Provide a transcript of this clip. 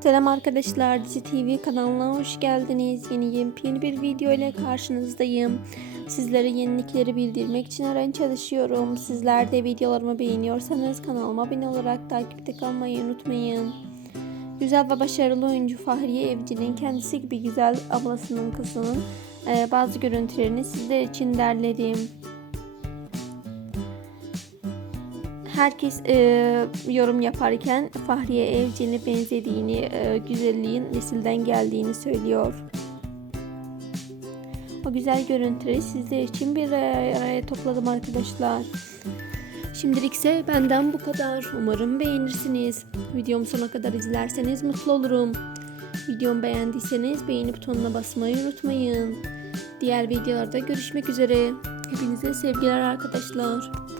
Selam arkadaşlar, Dizi TV kanalına hoş geldiniz. Yeni yepyeni bir video ile karşınızdayım. Sizlere yenilikleri bildirmek için öğren çalışıyorum. Sizler de videolarımı beğeniyorsanız kanalıma abone olarak takipte kalmayı unutmayın. Güzel ve başarılı oyuncu Fahriye Evcen'in kendisi gibi güzel ablasının kızının e, bazı görüntülerini sizler için derledim. Herkes e, yorum yaparken Fahriye Evcen'e benzediğini, e, güzelliğin nesilden geldiğini söylüyor. O güzel görüntüleri sizler için bir araya topladım arkadaşlar. Şimdilik ise benden bu kadar. Umarım beğenirsiniz. Videomu sona kadar izlerseniz mutlu olurum. Videomu beğendiyseniz beğeni butonuna basmayı unutmayın. Diğer videolarda görüşmek üzere. Hepinize sevgiler arkadaşlar.